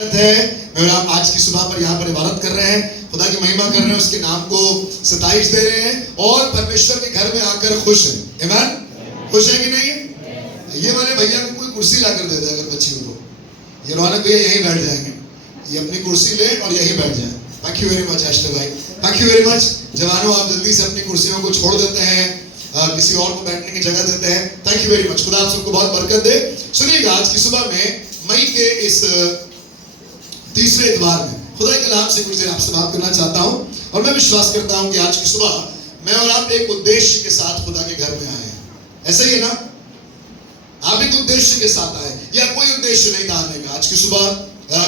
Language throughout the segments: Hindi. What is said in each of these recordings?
है और आप आज की सुबह पर यहाँ पर इबादत कर रहे हैं, खुदा की महिमा कर रहे हैं, उसके नाम को सताइश दे रहे हैं और परमेश्वर के घर में आकर खुश हैं। आमीन। खुश है कि नहीं है? ये वाले भैया को कोई कुर्सी ला कर दे दे अगर बच्चियों को, ये रौनक भैया यहीं बैठ जाएंगे, ये अपनी कुर्सी ले और यहीं बैठ जाए। Thank you very much Esther भाई, थैंक यू वेरी मच। जवानों आप जल्दी से अपनी कुर्सियों को छोड़ देते हैं, किसी और को बैठने की जगह देते हैं। थैंक यू वेरी मच, खुदा आप सबको बहुत बरकत दे। सुनिएगा, आज की सुबह में मई के इस तीसरे इतवार में खुदा के कलाम से कुछ देर आपसे बात करना चाहता हूं और मैं विश्वास करता हूं कि आज की सुबह मैं और आप एक उद्देश्य के साथ खुदा के घर में आए हैं। ऐसा ही है ना? आप एक उद्देश्य के साथ आए या कोई उद्देश्य नहीं था आने का? आज की सुबह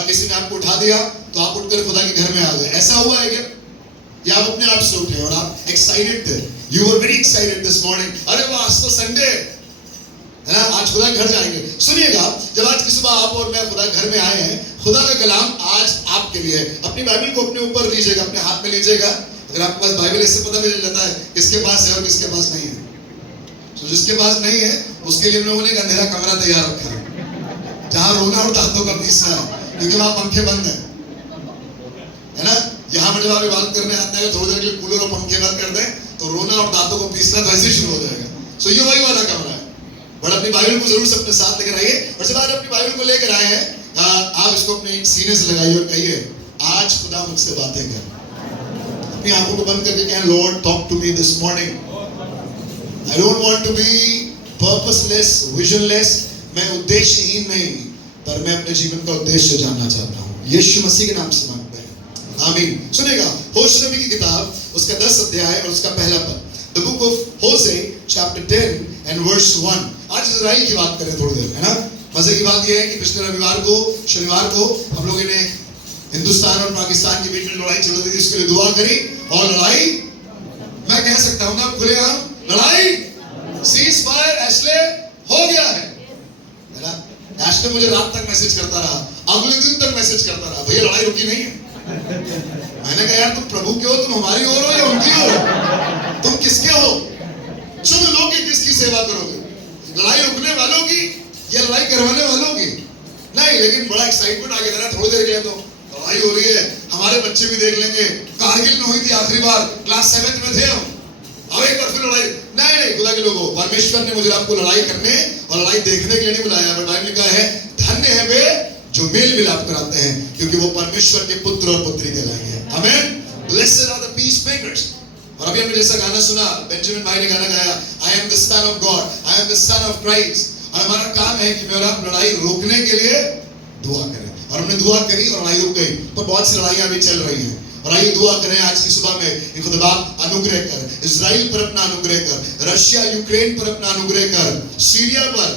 किसी ने आपको उठा दिया तो आप उठकर खुदा के घर में आ गए, ऐसा हुआ है क्या? या आप अपने आप से उठे और आप एक्साइटेड थे? You were very excited this morning, अरे वाह आज तो संडे है ना, आज खुदा घर जाएंगे। सुनिएगा, जब आज की सुबह आप और मैं खुदा घर में आए हैं, खुदा का कलाम आज आपके लिए। अपनी बाइबल को अपने ऊपर लीजिएगा, अपने हाथ में लीजिएगा। अगर आपके पास बाइबल, इससे पता चल जाता है किसके पास है और किसके पास नहीं है। तो जिसके पास नहीं है उसके लिए हम लोगों ने एक अंधेरा कमरा तैयार रखा है जहां रोना और दांतों का पीसना है, क्योंकि वहां पंखे बंद है ना। यहाँ पर जब आप इबादत करने आते हैं थोड़ी देर के लिए कूलर और पंखे बंद कर दें तो रोना और दांतों को पीसना तो ऐसे शुरू हो जाएगा। सो ये वही वाला कमरा है। बट अपनी बाइबल को जरूर से अपने साथ लेकर आइए और जब आज अपनी बाइबल को लेकर आए हैं आप इसको अपने सीने से लगाइए और कहिए, आज खुदा मुझसे बातें कर। अपनी आंखों को बंद करके कहें, lord talk to me this morning. I don't want to be purposeless, visionless. मैं उद्देश्यहीन नहीं, पर मैं अपने जीवन का उद्देश्य जानना चाहता हूँ। यीशु मसीह के नाम से मांगते हैं, आमीन। सुनेगा, होशे नबी की किताब उसका 10 अध्याय और उसका पहला पद, the book of Hosea chapter 10 and verse 1। आज इजराइल की बात करें थोड़ी देर, है ना। मजे की बात यह है कि पिछले शनिवार को हम लोगों ने हिंदुस्तान और पाकिस्तान के बीच में लड़ाई चल रही थी, उसके लिए दुआ करी और लड़ाई, मैं कह सकता हूं ना खुलेआम, लड़ाई सीज फायर एस्ले हो गया है ना। एस्ले मुझे रात तक मैसेज करता रहा, अगले दिन तक मैसेज करता रहा, भैया लड़ाई रुकी नहीं है। मैंने कहा यार तुम प्रभु के हो, तुम हमारी ओर हो या उनकी ओर? तुम किसके हो? चुन लो कि किसकी सेवा करोगे, लड़ाई रुकने वालों की या लड़ाई करवाने वालों की? नहीं, लेकिन बड़ा एक्साइटमेंट आ गया था थोड़ी देर के लिए। तो लड़ाई हो रही है, हमारे बच्चे भी देख लेंगे, कारगिल में हुई थी आखिरी बार, क्लास 7 में थे हम, अब एक बार फिर लड़ाई। नहीं, खुदा के लोगों, परमेश्वर ने मुझे आपको लड़ाई करने और लड़ाई देखने के लिए नहीं बुलाया। बट बाइबल लिखा है, धन्य है वे जो मेल मिलाप कराते हैं, क्योंकि वो परमेश्वर के पुत्र और पुत्री कहलाएंगे। आमीन। Blessed are the peacemakers. और अभी हमने जैसा गाना सुना, बेंजामिन भाई ने गाना गाया, I am the son of God, I am the son of Christ. और हमारा काम है कि मेरा लड़ाई रोकने के लिए दुआ करें। और हमने दुआ करी और लड़ाई रुक गई, पर बहुत सी लड़ाइयां अभी चल रही हैं। और आइए दुआ करें आज की सुबह में कि खुदा अनुग्रह कर, इजराइल पर अपना अनुग्रह कर, रशिया यूक्रेन पर अपना अनुग्रह कर, सीरिया पर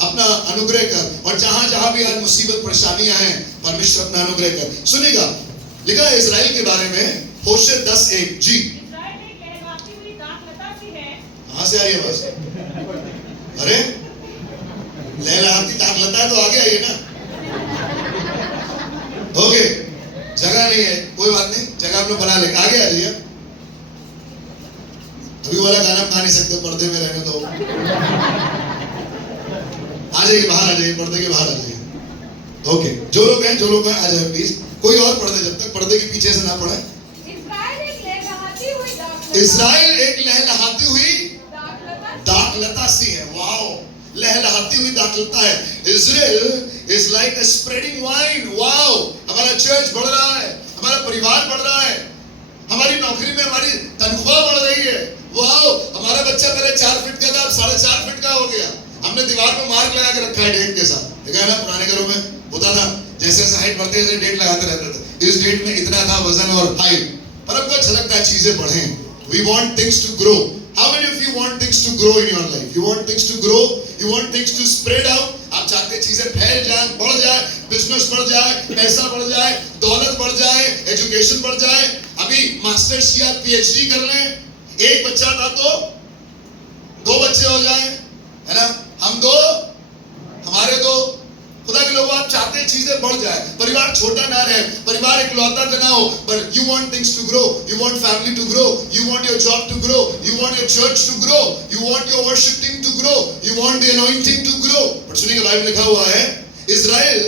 अपना अनुग्रह कर, और जहां जहां भी आज मुसीबत परेशानियां हैं परमेश्वर अपना अनुग्रह कर। सुनिएगा, लिखा है इजराइल के बारे में होशे 10:1 जी। कहां से आ रही है बस? अरे लहलहाती दाखलता है तो आगे आइए ना। ओके, जगह नहीं है, कोई बात नहीं, जगह आप लोग बना लेंगे, आगे आ जाइए। अभी वाला गाना गा नहीं सकते, पर्दे में रहने दो। आ जाइए, बाहर आ जाइए, पर्दे के बाहर आ जाइए। ओके, जो लोग हैं आ जाए प्लीज। कोई और पर्दे, जब तक पर्दे के पीछे से ना पड़े। इजराइल एक लहलहाती हुई दाखलता सी है। वाओ, लहलहाती हुई दाखलता है। Israel is like a spreading wine. Wow, हमारा चर्च बढ़ रहा है, हमारा परिवार बढ़ रहा है, हमारी नौकरी में हमारी तनख्वाह बढ़ रही है। वाओ, हमारा बच्चा पहले 4 फीट का था, अब 4.5 फीट का हो गया। हमने दीवार पर मार्क लगा के रखा है डेट के साथ। देखा है ना, पुराने घरों में होता था, जैसे जैसे हाइट बढ़ते जैसे डेट लगाते रहते थे, इस डेट में इतना था वजन और हाइट। पर अब अच्छा लगता है चीजें बढ़ें। We want things to grow. How many of you want things to grow in your life? You want things to grow, you want things to spread out. आप चाहते हैं चीजें फैल जाए, बढ़ जाए, बिजनेस बढ़ जाए, पैसा बढ़ जाए, दौलत बढ़ जाए, एजुकेशन बढ़ जाए। अभी मास्टर्स या पीएचडी कर लें, एक बच्चा था तो 2 बच्चे हो जाए, है ना, हम 2 हमारे 2। खुदा के लोगों, आप चाहते हैं चीजें बढ़ जाए, परिवार छोटा ना रहे, परिवार इकलौता ना हो, पर you want things to grow, you want family to grow, you want your job to grow, you want your church to grow, you want your worship team to grow, you want the anointing to grow। पर सुनिए, बाइबल लिखा हुआ है, इजराइल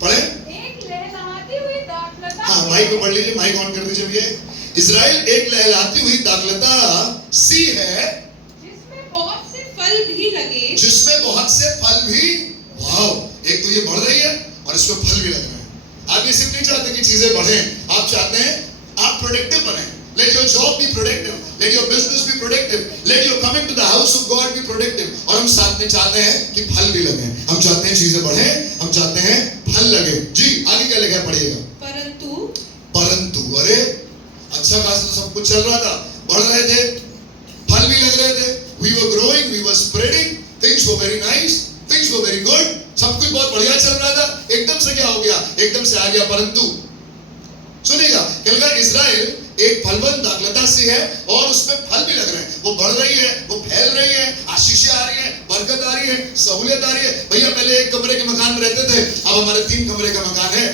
पढ़े माइक पे पढ़ लीजिए, माइक ऑन कर दीजिए भैया। इजराइल एक लहलाती हुई दाखलता सी है जिसमें बहुत से फल भी लगे, जिसमें बहुत से फल भी, वाओ, एक तो ये बढ़ रही है और इसमें फल भी लग रहे हैं। आप ये सिर्फ नहीं चाहते कि चीजें बढ़े, आप चाहते हैं आप प्रोडक्टिव बने। Let your job be productive, let your business be productive, let your coming to the house of God be productive। और हम साथ में चाहते हैं कि फल भी लगे, हम चाहते हैं चीजें बढ़े, हम चाहते हैं फल लगे। जी आगे क्या लिखा है पढ़िएगा। परंतु अरे अच्छा खासा तो सब कुछ चल रहा था, बढ़ रहे थे, फल भी लग रहे थे, we were growing, we were spreading, things were very nice, things were very good, सब कुछ बहुत बढ़िया चल रहा था। एकदम से क्या हो गया? एकदम से आ गया परंतु। सुनिएगा, कहलगा इजराइल एक फलवंत दाखलता सी है और उसमें फल भी लग रहे हैं, वो बढ़ रही है, वो फैल रही है, आशीषें आ रही है, बरकत आ रही है, सहूलियत आ रही है। भैया पहले एक कमरे के मकान में रहते थे, अब हमारे 3 कमरे का मकान है।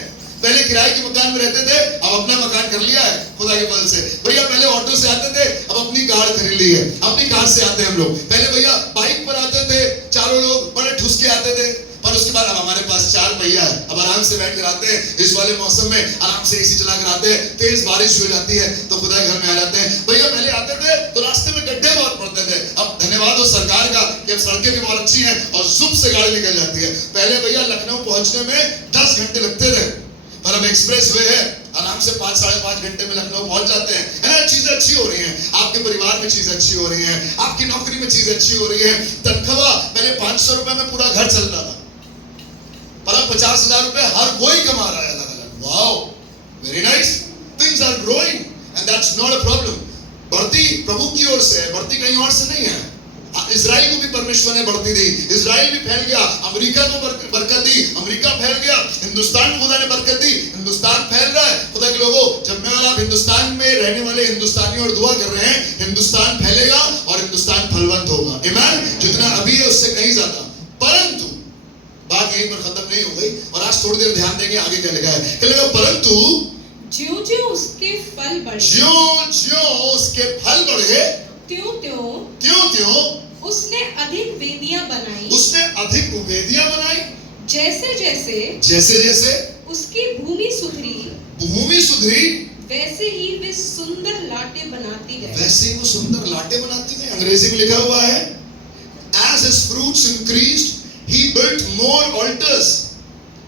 पहले किराए के मकान में रहते थे, अब अपना मकान कर लिया है खुदा के फल से। भैया पहले ऑटो से आते थे, अब अपनी कार खरीद ली है, अपनी कार से आते हैं हम लोग। पहले भैया बाइक पर आते थे, चारों लोग बड़े ठुस के आते थे, पर उसके बाद अब हमारे पास 4 पहिया है, अब आराम से बैठ कर आते हैं। इस वाले मौसम में आराम से एसी चला कर आते हैं, तेज बारिश हो जाती है तो खुदा के घर में आ जाते हैं। भैया पहले आते थे तो रास्ते में गड्ढे बहुत पड़ते थे, अब धन्यवाद हो सरकार का कि अब सड़कें भी बहुत अच्छी हैं और जुप से गाड़ी निकल जाती है। पहले भैया लखनऊ पहुंचने में 10 घंटे लगते थे, पर अब एक्सप्रेस वे है, आराम से 5 साढ़े 5 घंटे में लखनऊ पहुंच जाते हैं। है ना, चीजें अच्छी हो रही हैं, आपके परिवार में चीजें अच्छी हो रही हैं, आपकी नौकरी में चीजें अच्छी हो रही है। तनख्वाह पहले 500 रुपए में पूरा घर चलता था, पर अब 50,000 रुपए हर कोई कमा रहा है अलग-अलग। Wow, very nice, things are growing and that's not a problem. बढ़ती प्रभु की ओर से है, बढ़ती कहीं और से नहीं है। इजराइल को भी परमेश्वर ने बढ़ती दी, इजराइल भी फैल गया, अमेरिका को बरकत दी, अमेरिका फैल गया, हिंदुस्तान को खुदा ने बरकत दी, हिंदुस्तान फैल रहा है। खुदा के लोगों, जब मैं और आप हिंदुस्तान में रहने वाले हिंदुस्तानियों और दुआ कर रहे हैं, हिंदुस्तान फैलेगा और हिंदुस्तान फलवंत होगा। आमीन। जितना अभी है उससे कहीं ज्यादा। परंतु बात यहीं पर खत्म नहीं हो गई और आज थोड़ी देर ध्यान देंगे आगे क्या लिखा है। क्या लिखा? परंतु ज्यों-ज्यों उसके फल बढ़े, ज्यों-ज्यों उसके फल बढ़े, त्यों-त्यों उसने अधिक वेदियां बनाई, उसने अधिक वेदियां बनाई। जैसे उसकी भूमि सुधरी, वैसे ही वे सुंदर लाटे बनाती गई। अंग्रेजी में लिखा हुआ है, as his fruits increased, he built more altars,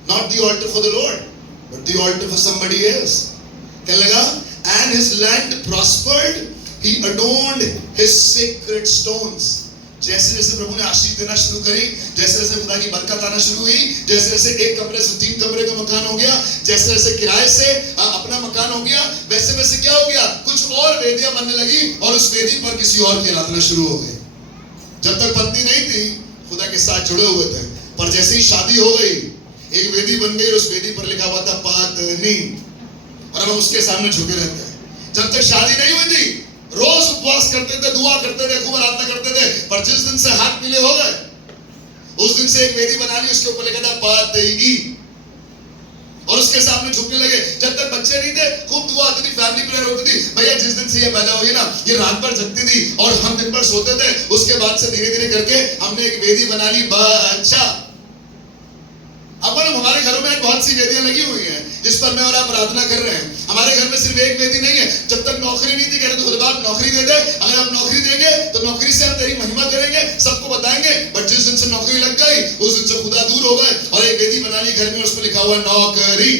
not the altar for the Lord, but the altar for somebody else. क्या लगा? And his land prospered, he adorned his sacred stones. जैसे जैसे प्रभु ने आशीष देना शुरू करी, जैसे जैसे खुदा की बरकत आना शुरू हुई, जैसे जैसे एक कमरे से 3 कमरे का मकान हो गया, जैसे जैसे किराए से अपना मकान हो गया, वैसे वैसे क्या हो गया? कुछ और वेदियां बनने लगी और उस वेदी पर किसी और की आराधना शुरू हो गई। जब तक पत्नी नहीं थी, खुदा के साथ जुड़े हुए थे, पर जैसे ही शादी हो गई, एक वेदी बन गई, उस वेदी पर लिखा हुआ था पत्नी, और हम उसके सामने झुके रहते हैं। जब तक शादी नहीं हुई थी, रोज उपवास करते थे, दुआ करते थे, खूब आराधना करते थे, पर जिस दिन से हाथ मिले हो गए, उस दिन से एक वेदी बना ली, उसके ऊपर लिखा था पत्नी, और उसके सामने झुकने लगे। जब तक बच्चे नहीं थे, खूब दुआ होती थी, फैमिली प्रेयर होती थी। भैया जिस दिन से ये पैदा हुई ना, ये रात भर जगती थी और हम दिन भर सोते थे। उसके बाद से धीरे धीरे करके हमने एक वेदी बना ली, बच्चा। अब हमारे घरों में बहुत सी वेदियां लगी हुई हैं, जिस पर मैं और आप प्रार्थना कर रहे हैं। हमारे घर में सिर्फ एक वेदी नहीं है। जब तक नौकरी नहीं थी, कहते तो खुदा नौकरी दे दे, अगर आप नौकरी देंगे तो नौकरी से हम तेरी महिमा करेंगे, सबको बताएंगे। बट जिस दिन से नौकरी लग गई, उस दिन से खुदा दूर हो गए और एक वेदी बना ली घर में, उसमें लिखा हुआ नौकरी।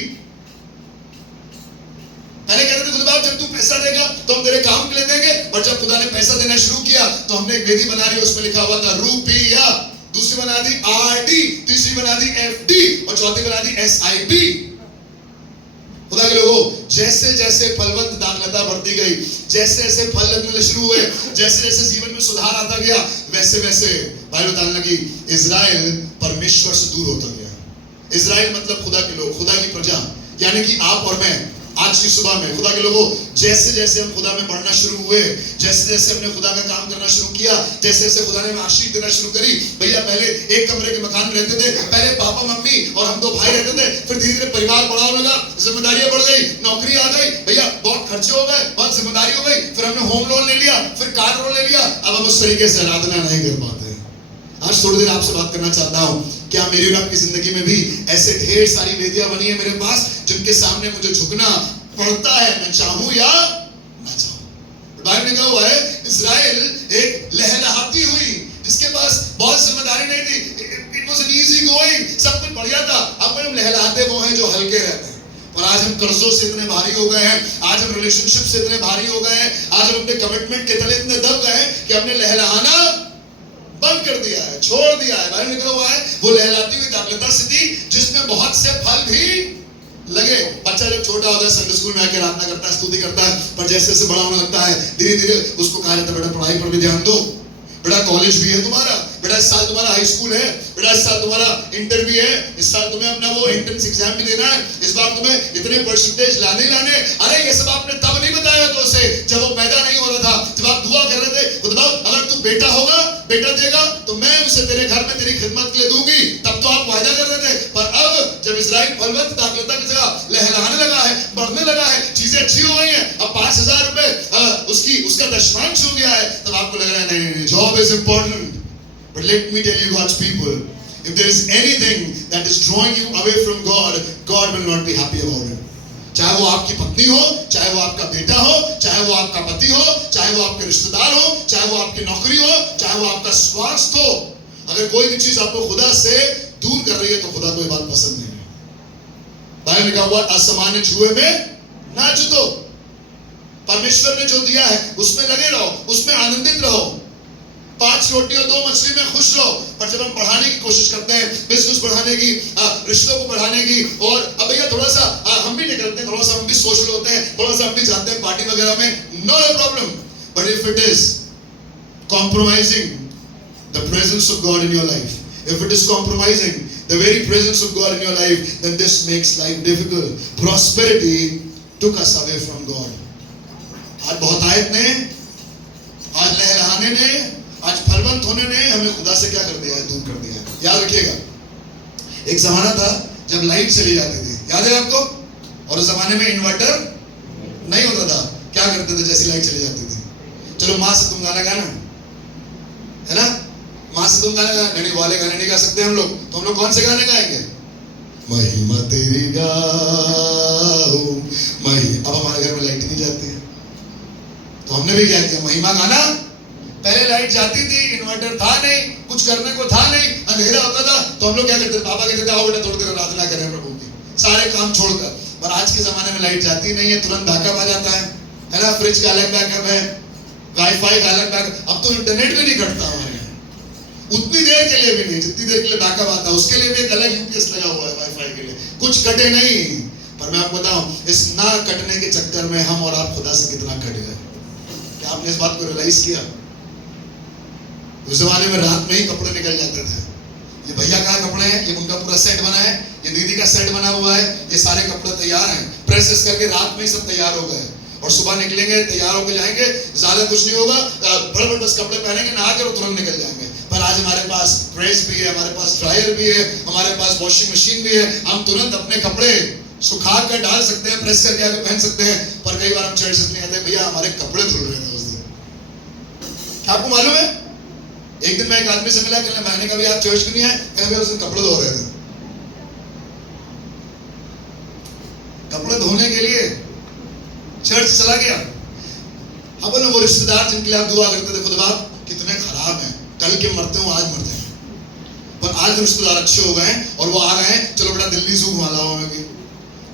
पहले कहते थे खुदा जब तू पैसा देगा तो हम तेरे काम के लिए देंगे, पर जब खुदा ने पैसा देना शुरू किया तो हमने एक वेदी बना ली, उसमें लिखा हुआ था रुपया। दूसरी बना दी आरडी, तीसरी बना दी एफडी और चौथी बना दी एसआईपी। खुदा के लोगों, जैसे जैसे फलवंत दाखलता बढ़ती गई, जैसे जैसे फल लगने शुरू हुए, जैसे जैसे जीवन में सुधार आता गया, वैसे वैसे बाइबल बताने लगी इजराइल परमेश्वर से दूर होता गया। इजराइल मतलब खुदा के लोग, खुदा की प्रजा, यानी कि आप और मैं। आज की सुबह में खुदा के लोगों, जैसे जैसे हम खुदा में बढ़ना शुरू हुए, जैसे जैसे हमने खुदा का काम करना शुरू किया, जैसे जैसे खुदा ने हमें आशीष देना शुरू करी। भैया पहले एक कमरे के मकान में रहते थे, पहले पापा मम्मी और हम 2 भाई रहते थे, फिर धीरे धीरे परिवार बड़ा होने लगा, जिम्मेदारियां बढ़ गई, नौकरी आ गई, भैया बहुत खर्चे हो गए, बहुत जिम्मेदारी हो गई, फिर हमने होम लोन ले लिया, फिर कार लोन ले लिया। अब हम उस तरीके से आराधना नहीं कर पाते। आज थोड़ी देर आपसे बात करना चाहता हूँ, क्या मेरी और आपकी जिंदगी में भी ऐसे ढेर सारी वेदियां बनी है मेरे पास, जिनके सामने मुझे झुकना पड़ता है, मैं चाहूं या ना चाहूं। बाइबल में कहा हुआ है इस्राएल एक लहलहाती हुई, जिसके पास बहुत जिम्मेदारी नहीं थी, it was an easy going, सब कुछ बढ़िया था। अब हम लहलहाते वो हैं जो हल्के रहते हैं। और आज हम कर्जों से इतने भारी हो गए हैं, आज हम रिलेशनशिप से इतने भारी हो गए हैं, आज हम अपने कमिटमेंट के तले इतने दब गए हैं कि हमने लहलहाना बंद कर दिया है, छोड़ दिया है। बाइबल में लिखा हुआ है वो लहलाती हुई दाखलता स्थिति जिसमें बहुत से फल भी लगे। बच्चा जब छोटा होता है संडे स्कूल में आके आराधना करता है, स्तुति करता है, पर जैसे जैसे बड़ा होने लगता है धीरे धीरे उसको कहा जाता है बेटा पढ़ाई पर भी ध्यान दो, बेटा कॉलेज भी है तुम्हारा, बेटा इस साल तुम्हारा हाई स्कूल है, बेटा इस साल तुम्हारा इंटर भी है, इस साल तुम्हें अपना वो एंट्रेंस एग्जाम भी देना है, इस बार तुम्हें इतने परसेंटेज लाने लाने। अरे ये सब आपने तब नहीं बताया तो उसे जब वो पैदा नहीं हो रहा था, जब आप दुआ कर रहे थे खुदा अगर तू बेटा होगा, बेटा देगा तो मैं उसे तेरे घर में तेरी खिदमत के लिए दूंगी, तब तो आप वायदा कर रहे थे। पर अब जब इस्राइल फलवंत दाखलता की जगह लहलाने लगा है, बढ़ने लगा है, चीजें अच्छी हो गई हैं, अब 5,000 रुपए उसका दशमांश हो गया है, तब आपको लग रहा है नहीं, job is important. But let me tell you God's people, if there is anything that is drawing you away from God, God will not be happy about it. चाहे वो आपकी पत्नी हो, चाहे वो आपका बेटा हो, चाहे वो आपका पति हो, चाहे वो आपके रिश्तेदार हो, चाहे वो आपकी नौकरी हो, चाहे वो आपका स्वास्थ्य हो, अगर कोई भी चीज आपको खुदा से दूर कर रही है तो खुदा को ये बात पसंद नहीं है। बाइबल में लिखा हुआ असामान्य जुए में ना जुतो। परमेश्वर ने जो दिया है उसमें लगे रहो, उसमें आनंदित रहो। 5 रोटी और 2 मछली में खुश रहो। पर जब हम बढ़ाने की कोशिश करते हैं, बिजनेस बढ़ाने की, रिश्तों को बढ़ाने की, और अब भैया थोड़ा सा हम भी निकलते हैं, थोड़ा सा हम भी सोशल होते हैं, थोड़ा सा हम भी जाते हैं पार्टी वगैरह में, no problem. But if it is compromising the presence of God in your life, if it is compromising the very presence of God in your life, then this makes life difficult. Prosperity took us away from God. आज बहुत आयत ने, आज लहलहाने ने, आज फलवंत होने ने हमें खुदा से क्या कर दिया है, दूर कर दिया है। याद रखिएगा, एक जमाना था जब लाइट चली जाती थी, याद है आपको? और उस जमाने में इन्वर्टर नहीं होता था, क्या करते थे जैसी लाइट चली जाती थी, चलो माँ से तुम गाना गाना, है ना, माँ से तुम गाना गाना, नहीं वाले गाने नहीं गा सकते हम लोग, तो हम लोग कौन से गाने गाएंगे? महिमा तेरी गाओ महिमा। अब हमारे घर में लाइट नहीं जाती है, तो हमने भी क्या किया, महिमा गाना। पहले लाइट जाती थी, इन्वर्टर था नहीं, कुछ करने को था नहीं, अंधेरा होता था, तो हम लोग क्या करते थे, पापा कहते थे आओ बेटा थोड़ी देर आराधना करें प्रभु की, सारे काम छोड़कर। पर आज के जमाने में लाइट जाती नहीं है, तुरंत बैकअप आ जाता है ना, फ्रिज का अलग बैकअप है, वाईफाई का अलग बैकअप, अब तो इंटरनेट भी नहीं कटता हमारे यहाँ, उतनी देर के लिए भी नहीं, जितनी देर के लिए बैकअप आता है उसके लिए भी एक अलग यूपीएस लगा हुआ है वाईफाई के लिए, कुछ कटे नहीं। पर मैं आपको बताऊं, इस ना कटने के चक्कर में हम और आप खुदा से कितना कट गए। क्या आपने इस बात को रियलाइज किया? उस जमाने में रात में ही कपड़े निकल जाते थे, ये भैया का कपड़े हैं, ये उनका पूरा सेट बना है, ये दीदी का सेट बना हुआ है, ये सारे कपड़े तैयार हैं, प्रेसेस करके रात में ही सब तैयार हो गए, और सुबह निकलेंगे, तैयार होकर जाएंगे, ज्यादा कुछ नहीं होगा, बड़े बस कपड़े पहनेंगे, नहा कर तुरंत निकल जाएंगे। पर आज हमारे पास प्रेस भी है, हमारे पास ड्रायर भी है, हमारे पास वॉशिंग मशीन भी है, हम तुरंत अपने कपड़े सुखा कर डाल सकते हैं, प्रेस करके आगे पहन सकते हैं। पर कई बार हम चर्च से नहीं आते, भैया हमारे कपड़े धुल रहे थे उस दिन। क्या आपको मालूम है, एक दिन मैं एक आदमी से मिला, कहने मैंने कहा आप चर्च क्यों नहीं आए? कहने उस दिन कपड़े धो रहे थे। कपड़े धोने के लिए चर्च चला गया। अब बोले वो रिश्तेदार जिनके लिए आप दुआ करते थे, खुदा कितने खराब हैं, कल के मरते हो आज मरते हैं, पर आज रिश्तेदार अच्छे हो गए और वो आ गए हैं, चलो बेटा दिल्ली जू घुमा लाओ हमें भी।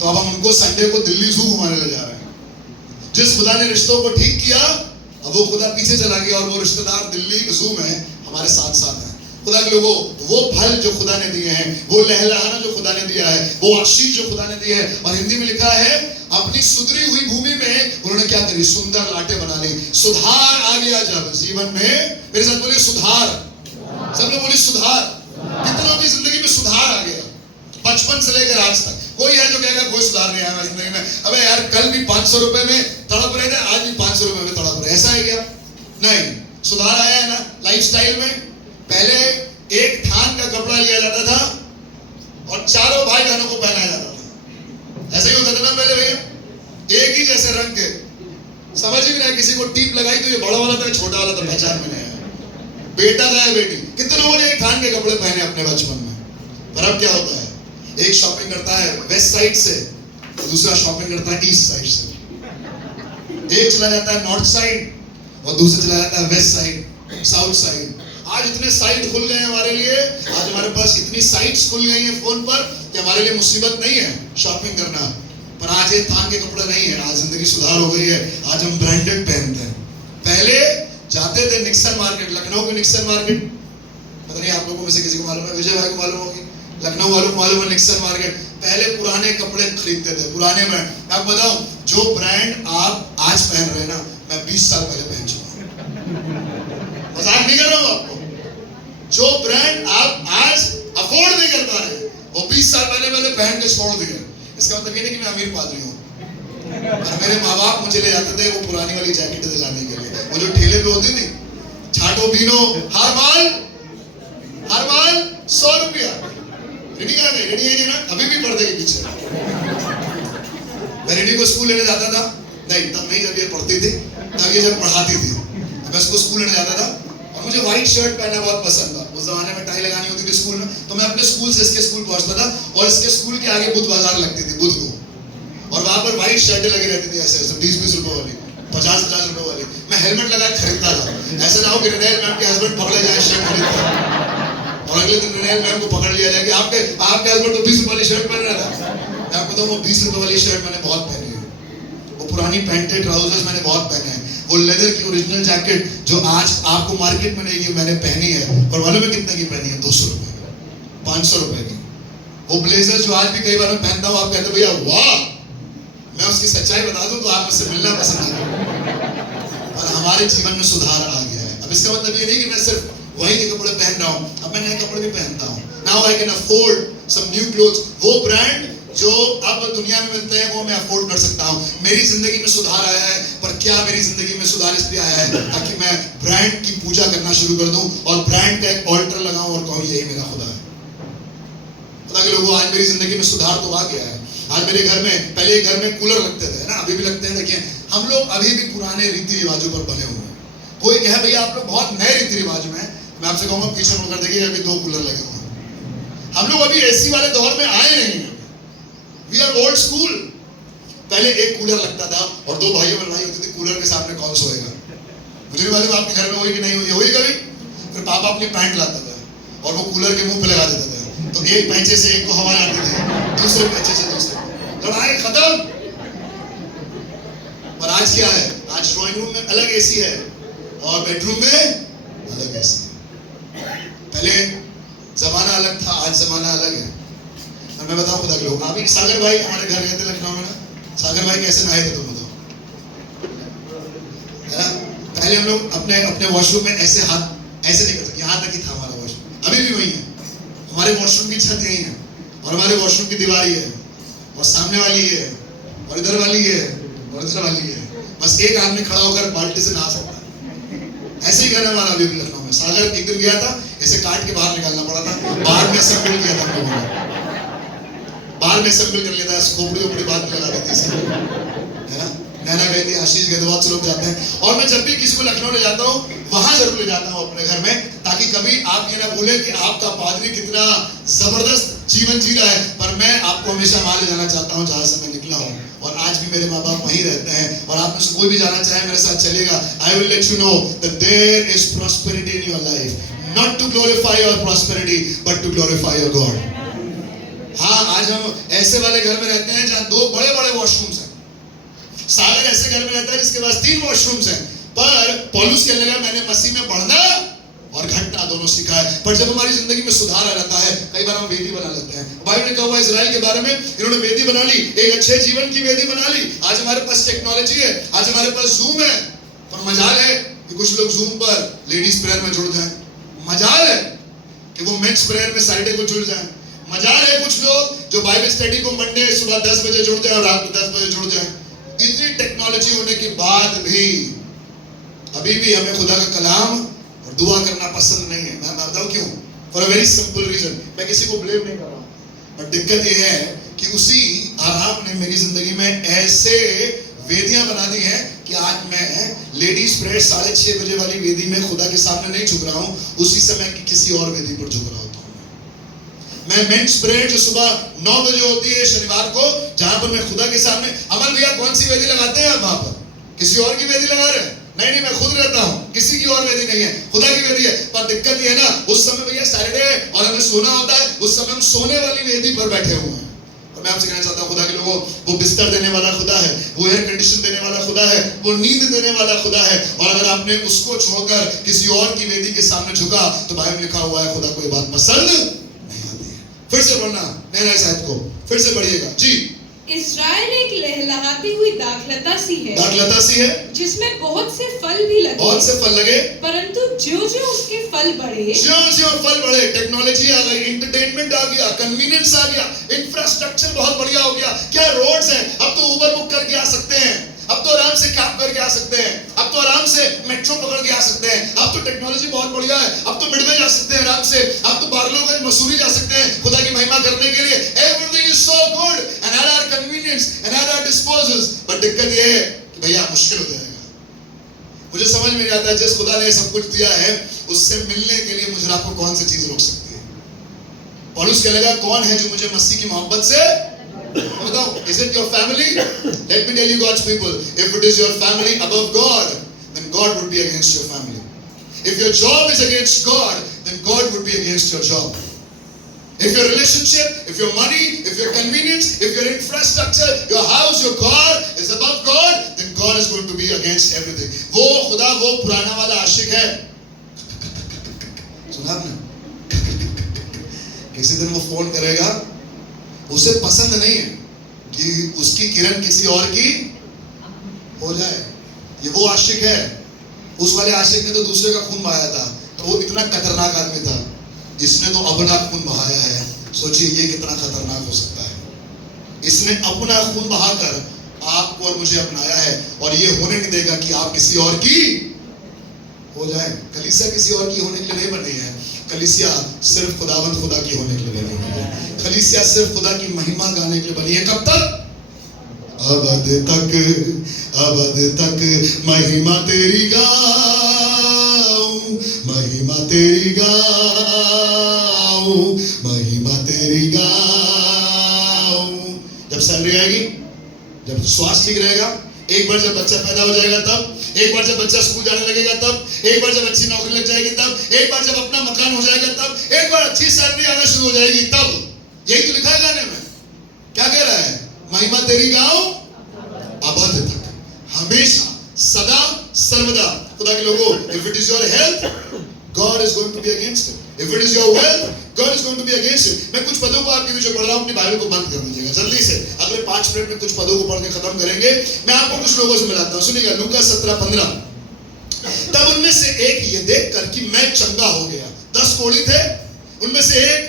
तो अब हम उनको संडे को दिल्ली जू घुमाने ले जा रहे हैं। जिस खुदा ने रिश्तों को ठीक किया, अब वो खुदा पीछे चला गया और वो रिश्तेदार दिल्ली जू में हमारे साथ साथ हैं। खुदा के लोगों, वो फल जो खुदा ने दिए हैं, वो लहलहाना जो खुदा ने दिया है, वो आशीष जो खुदा ने दी है, और हिंदी में लिखा है अपनी सुधरी हुई भूमि में उन्होंने क्या करी, सुंदर लाटे बना ली। सुधार आ गया जब जीवन में, मेरे साथ बोलिए सुधार, सब लोग बोलिए सुधार। कितनों की जिंदगी में सुधार आ गया, बचपन से लेकर आज तक। कोई है जो कहेगा कोई सुधार नहीं आया जिंदगी में, अबे यार कल भी 500 रुपए में तड़प रहे थे, आज भी 500 रुपए में तड़प रहे, ऐसा है क्या? नहीं, सुधार आया है ना लाइफस्टाइल में। पहले एक थान का कपड़ा लिया जाता था और चारों भाई बहनों को पहनाया जाता था, ऐसा ही होता था ना पहले भैया, एक ही जैसे रंग के, समझ ही नहीं, किसी को टीप लगाई तो ये बड़ा वाला था, छोटा वाला था, पहचान में नहीं आया, बेटा था या बेटी। कितने लोगों ने एक थान के कपड़े पहने अपने बचपन में। पर अब क्या होता है, एक शॉपिंग करता है वेस्ट साइड से, दूसरा शॉपिंग करता है ईस्ट साइड से, एक चला जाता है नॉर्थ साइड और दूसरा चला जाता है वेस्ट साइड, साउथ साइड। आज इतने साइट खुल गए हैं हमारे लिए, आज हमारे पास इतनी साइट्स खुल गई हैं फोन पर कि हमारे लिए मुसीबत नहीं है शॉपिंग करना। पर आज ये थान के कपड़े नहीं है, आज जिंदगी सुधार हो गई है, आज हम ब्रांडेड पहनते हैं। पहले जाते थे निक्सन मार्केट, लखनऊ के निक्सन मार्केट, पता नहीं आप लोगों में से किसी को मालूम है, विजय भाई को मालूम होगी, लखनऊ वालों को मालूम है निक्सन मार्केट। पहले पुराने कपड़े खरीदते थे, पुराने ब्रांड। मैं आपको बताऊं, जो ब्रांड आप आज पहन रहे हैं ना, मैं 20 साल पहले पहन चुका हूं, मजाक नहीं कर रहा हूं आपको। जो ब्रांड आप आज अफोर्ड नहीं कर पा रहे हैं, वो 20 साल पहले मैंने पहन के छोड़ दिया। इसका मतलब ये नहीं कि मैं अमीर पादरी हूँ, और मेरे माँ बाप मुझे ले जाते थे वो पुरानी वाली जैकेट दिलाने के लिए, वो जो ठेले पे होती थी, छाटो बीनो, हर माल 100 रुपया। रेडी करा गई, रेडी है ना, अभी भी पर्दे के पीछे। मैं रेडी को स्कूल लेने जाता था, नहीं तब नहीं, जब ये पढ़ती थी, तब ये जब पढ़ाती थी, मैं उसको स्कूल लेने जाता था। और मुझे व्हाइट शर्ट पहनना बहुत पसंद था, उस जमाने में टाई लगानी होती थी स्कूल में, तो मैं अपने स्कूल से इसके स्कूल पहुंचता था, और इसके स्कूल के आगे बुध बाजार लगती थी बुध को, और वहां पर व्हाइट शर्टें लगी रहती थी, ऐसे 20-20 रुपए वाली, 50-50 रुपए वाली। मैं हेलमेट लगा खरीदता था, ऐसा ना हो कि रिनेल मैम के हस्बैंड पकड़े जाए शर्ट खरीदता, और अगले दिन रिनेल मैम को पकड़ लिया जाए कि आपके हस्बैंड तो 20 रुपए वाली शर्ट पहन रहा था। मैं आपको बताऊं, वो 20 रुपए वाली शर्ट मैंने बहुत पहनी है, वो पुरानी पैंटेड ट्राउजर्स मैंने बहुत पहने हैं, वो लेदर की ओरिजिनल जैकेट जो आज आपको मार्केट में नहीं, मैंने पहनी है। और मालूम है कितने की पहनी है? 200 रुपए, 500 रुपए की। वो ब्लेजर जो आज भी कई बार मैं पहनता हूँ, आप कहते भैया वाह, मैं उसकी सच्चाई बता दूं तो आप मुझसे मिलना पसंद करेंगे। और हमारे जीवन में सुधार आ गया है। अब इसका मतलब ये नहीं कि मैं सिर्फ वही के कपड़े पहन रहा हूँ, अब मैं नए कपड़े भी पहनता हूँ। Now I can afford some new clothes. वो ब्रांड जो अब दुनिया में मिलते हैं वो मैं अफोर्ड कर सकता हूँ। मेरी जिंदगी में सुधार आया है, पर क्या मेरी जिंदगी में सुधार इसलिए आया है ताकि मैं ब्रांड की पूजा करना शुरू कर दूं और ब्रांड का एक ऑल्टर लगाऊं और कहूं यही मेरा खुदा है। खुदा के लोगों, आज मेरी जिंदगी में सुधार तो आ गया है। आज मेरे घर में, पहले घर में कूलर लगते थे ना, अभी भी लगते हैं। देखिए, हम लोग अभी भी पुराने रीति रिवाजों पर बने हुए हैं। कोई कहे भैया आप लोग बहुत नए रीति रिवाज में, मैं आपसे कहूंगा पीछे मुड़कर देखिए, अभी 2 कूलर लगे हुए हैं। हम लोग अभी एसी वाले दौर में आए नहीं, वी आर ओल्ड स्कूल। पहले एक कूलर लगता था और 2 भाइयों में लड़ाई होती थी, कूलर के सामने कौन सोएगा। मुझे नहीं मालूम आपके घर में हुई कि नहीं हुई, हुई कभी? फिर पापा अपनी पैंट लाता था और वो कूलर के मुंह पे लगा देता था, तो एक पैंचे से एक को हवा आती थी, दूसरे पैंचे से दूसरे, लड़ाई खत्म। पर आज क्या है? आज ड्राइंग रूम में अलग एसी है और बेडरूम में अलग एसी है। पहले जमाना अलग था, आज जमाना अलग है। और मैं बताऊं खुदा के लोग, अभी सागर भाई हमारे घर गए थे लखनऊ में ना, सागर भाई कैसे नहाए थे तुम बताओ, है ना? पहले हम लोग अपने वॉशरूम में ऐसे हाथ ऐसे नहीं कर सकते, यहाँ तक ही था हमारा वॉशरूम, अभी भी वही है। हमारे वॉशरूम की छत यही है और हमारे वॉशरूम की दीवार ही है और सामने वाली है और इधर वाली है और इधर वाली है। बस एक आदमी खड़ा होकर बाल्टी से नहा सकता है। ऐसे ही घर है हमारा अभी भी लखनऊ में। सागर एक दिन गया था, ऐसे काट के बाहर निकालना पड़ा था, बाहर में असेंबल किया था हम लोगों ने, बाहर में असेंबल कर लिया था, खोपड़ी ओपड़ी बाहर में लगा दी थी, है ना? नैना गई थी, आशीष गए थे, बहुत से लोग जाते हैं। और मैं जब भी किसी को लखनऊ ले जाता हूँ, वहां जरूर ले जाता हूँ अपने घर में, ताकि कभी आप ये ना भूलें कि आपका पादरी कितना जबरदस्त जीवन जी रहा है। पर मैं आपको हमेशा वहां ले जाना चाहता हूँ जहां से मैं निकला हूँ, और आज भी मेरे माँ बाप वहीं रहते हैं। और आप में से कोई भी जाना चाहे मेरे साथ चलेगा। I will let you know that there is prosperity in your life, not to glorify your prosperity but to glorify your God. हाँ, आज हम ऐसे वाले घर में रहते हैं जहाँ 2 बड़े-बड़े वॉशरूम्स हैं। सागर ऐसे घर में रहता है जिसके पास 3 वॉशरूम्स हैं। पर पौलुस कहने लगा मैंने मसीह में बढ़ना और घटना दोनों सीखा है। पर जब हमारी जिंदगी में सुधार आ जाता है, कई बार हम वेदी बना लेते हैं। बाइबल ने कहा हुआ इजराइल के बारे में, इन्होंने वेदी बना ली, एक अच्छे जीवन की वेदी बना ली। आज हमारे पास टेक्नोलॉजी है, आज हमारे पास जूम है, पर मजाल है कि कुछ लोग जूम पर लेडीज प्रेयर में जुड़ जाएं। मजाल है कि वो मेंस प्रेयर में सैटरडे को जुड़ जाएं। मजाल है कुछ लोग जो बाइबल स्टडी को मंडे सुबह 10 बजे जुड़ जाए और रात में 10 बजे जुड़ जाए। इतनी टेक्नोलॉजी होने के बाद भी अभी भी हमें खुदा का कलाम और दुआ करना पसंद नहीं है। मैं बताऊं क्यों? For a very simple reason. मैं किसी को ब्लेम नहीं कर रहा हूं, बट दिक्कत यह है कि उसी आराम ने मेरी जिंदगी में ऐसे वेदियां बना दी हैं कि आज मैं लेडीज प्रेयर 6:30 बजे वाली वेदी में खुदा के सामने नहीं झुक रहा हूं, उसी समय की किसी और वेदी पर झुक रहा होता हूं। मैं मेंस प्रेयर जो सुबह 9 बजे होती है शनिवार को, जहां पर मैं खुदा के सामने, अमन भैया कौन सी वेदी लगाते हैं आप वहां पर? किसी और की वेदी लगा रहे हैं? नहीं, मैं खुद रहता हूं, किसी की और वेदी नहीं है, खुदा की वेदी है। पर दिक्कत ये है ना, उस समय भैया सैटरडे और हमें सोना होता है, उस समय हम सोने वाली वेदी पर बैठे हुए हैं। और मैं आपसे कहना चाहता हूं, खुदा के लोगों, वो बिस्तर देने वाला खुदा है, वो एयर कंडीशन देने वाला खुदा है, वो नींद देने वाला खुदा है। और अगर आपने उसको छोड़कर किसी और की वेदी के सामने झुका, तो बाइबल में लिखा हुआ है खुदा को ये बात पसंद नहीं आती है। फिर से पढ़ना नया शायद को, फिर से पढ़िएगा जी। इस्राएल एक लहलहाती हुई दाखलता सी है, दाखलता सी है जिसमें बहुत से फल भी लगे, बहुत से फल लगे, परंतु ज्यों-ज्यों उसके फल बढ़े, ज्यों-ज्यों फल बढ़े, टेक्नोलॉजी आ गई, एंटरटेनमेंट आ गया, कन्वीनियंस आ गया, इंफ्रास्ट्रक्चर बहुत बढ़िया हो गया। क्या रोड्स हैं, अब तो उबर बुक करके आ सकते हैं, अब तो आराम से कैब करके आ सकते हैं, अब तो आराम से मेट्रो पकड़ के आ सकते हैं, अब तो टेक्नोलॉजी बहुत बढ़िया है, अब तो मिडवे जा सकते हैं आराम से, अब तो बारलोगंज मसूरी जा सकते हैं खुदा की महिमा करने के लिए। Everything is so good and at our convenience and at our disposal. But दिक्कत ये है कि भैया मुश्किल हो जाएगा। मुझे समझ में नहीं आता, जिस खुदा ने सब कुछ दिया है उससे मिलने के लिए मुझे आपको कौन सी चीज रोक सकती है? पौलुस कहलेगा, कौन है जो मुझे मसीह की मोहब्बत से बताओ? Is it your family? Let me tell you God's people, if it is your family above God, then God would be against your family. If your job is against God, then God would be against your job. If your relationship, if your money, if your convenience, if your infrastructure, your house, your car is above God, then God is going to be against everything. वो खुदा वो पुराना वाला आशिक है। सुना आपने? किसी दिन वो फोन करेगा, उसे पसंद नहीं है कि उसकी किरण किसी और की हो जाए। ये वो आशिक है। उस वाले आशिक ने तो दूसरे का खून बहाया था, तो वो इतना खतरनाक आदमी था। इसने तो अपना खून बहाया है, सोचिए ये कितना खतरनाक हो सकता है। इसने अपना खून बहाकर आपको और मुझे अपनाया है, और ये होने नहीं देगा कि आप किसी और की हो जाए। कलीसिया किसी और की होने के लिए नहीं बनी है, कलीसिया सिर्फ खुदावंद खुदा की होने के लिए बनी है। कलीसिया सिर्फ खुदा की महिमा गाने के लिए बनी है। कब तक? अबद तक महिमा तेरी गाऊं, महिमा तेरी गाऊं, महिमा तेरी गाऊं। जब सैलरी आएगी, जब स्वास्थ्य ठीक रहेगा, एक बार जब बच्चा पैदा हो जाएगा तब, एक बार जब बच्चा स्कूल जाने लगेगा तब, एक बार जब अच्छी नौकरी लग जाएगी तब, एक बार जब अपना मकान हो जाएगा तब, एक बार अच्छी सैलरी आना शुरू हो जाएगी तब। यही तो लिखा है गाने में। क्या कह रहा है? महिमा तेरी गाऊं अबद तक, हमेशा, सदा, सर्वदा। खुदा के लोगों, if it is your health, God is going to be against it. If it is your wealth, God is going to be against it. मैं कुछ पदों को आपके बीच में पढ़ रहा हूं, अपनी बाइबल को बंद कर दीजिएगा जल्दी से। अगले 5 मिनट में कुछ पदों को पढ़ के खत्म करेंगे। मैं आपको कुछ लोगों से मिलाता हूं, सुनिएगा। लूका 17:15। तब उनमें से एक ये देखकर कि मैं चंगा हो गया, 10 कोढ़ी थे, उनमें से एक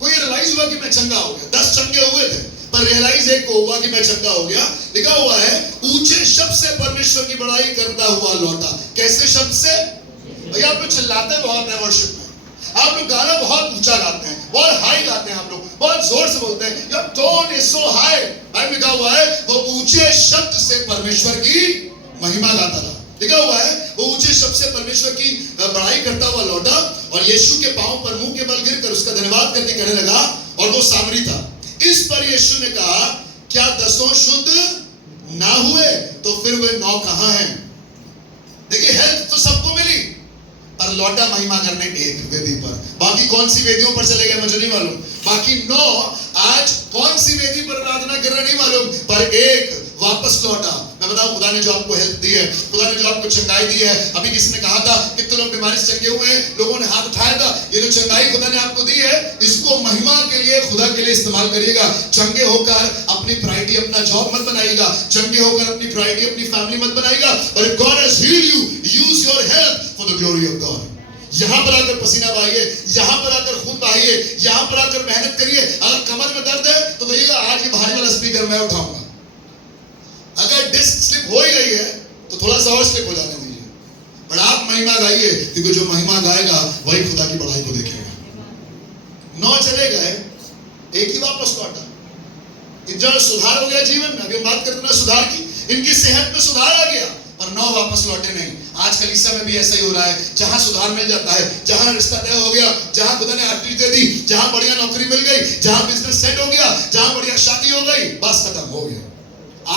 कोई रियलाइज हुआ कि मैं चंगा हो गया। 10 चंगे हुए थे, पर रियलाइज एक को हुआ कि मैं चंगा हो गया। लिखा हुआ है, ऊंचे शब्द से परमेश्वर की बड़ाई करता हुआ लौटा। कैसे शब्द से? भैया आप लोग चिल्लाते बहुत हैं वर्शिप में, आप लोग गाना बहुत ऊंचा गाते हैं, बहुत हाई गाते हैं, आप लोग बहुत जोर से बोलते हैं, your tone is so high. Bible लिखा हुआ है, वो ऊंचे शब्द से परमेश्वर की महिमा गाता था। लिखा हुआ है, वो ऊंचे शब्द से परमेश्वर की बड़ाई करता हुआ लौटा और यीशु के पांव पर मुंह के बल गिरकर उसका धन्यवाद करके कहने लगा, और वो सामरी था। इस पर यीशु ने कहा, क्या 10 शुद्ध ना हुए तो फिर वे 9 कहां हैं? देखिए, हेल्थ तो सबको मिली, पर लौटा महिमा करने एक वेदी पर। बाकी कौन सी वेदियों पर चले गए मुझे नहीं मालूम। बाकी 9 आज कौन सी वेदी पर प्रार्थना कर रहे नहीं मालूम, पर एक वापस लौटा। मैं बताऊं, खुदा ने जो आपको हेल्थ दी है, खुदा ने जो आपको चंगाई दी है, अभी किसी ने कहा था कितने लोग बीमारी से चंगे हुए हैं, लोगों ने हाथ उठाया था। ये जो चंगाई खुदा ने आपको दी है, इसको महिमा के लिए, खुदा के लिए इस्तेमाल करिएगा। चंगे होकर अपनी प्रायोरिटी अपना जॉब मत बनाइएगा, चंगे होकर अपनी प्रायोरिटी अपनी फैमिली मत बनाइएगा। और if God has heeled you, use your health for the glory of God. यहाँ पर आकर पसीना बहाइए, यहाँ पर आकर खून बहाइए, यहाँ पर आकर मेहनत करिए। अगर कमर में दर्द है तो भैया आज ये भारी वाला स्पीकर मैं उठाऊंगा। अगर डिस्क स्लिप हो ही गई है तो थोड़ा सा और स्लिप हो जाने दीजिए, पर आप महिमा गाइए, क्योंकि जो महिमा गाएगा वही खुदा की बड़ाई को देखेगा। 9 चले गए, एक ही वापस लौटा। इनका सुधार हो गया जीवन में। अभी हम बात करते हैं सुधार की, इनकी सेहत में सुधार आ गया, पर 9 वापस लौटे नहीं। आज कलीसिया में भी ऐसा ही हो रहा है, जहां सुधार मिल जाता है, जहां रिश्ता तय हो गया, जहां खुदा ने आशीष दे दी, जहां बढ़िया नौकरी मिल गई, जहां बिजनेस सेट हो गया, जहां बढ़िया शादी हो गई, बस खत्म हो गया।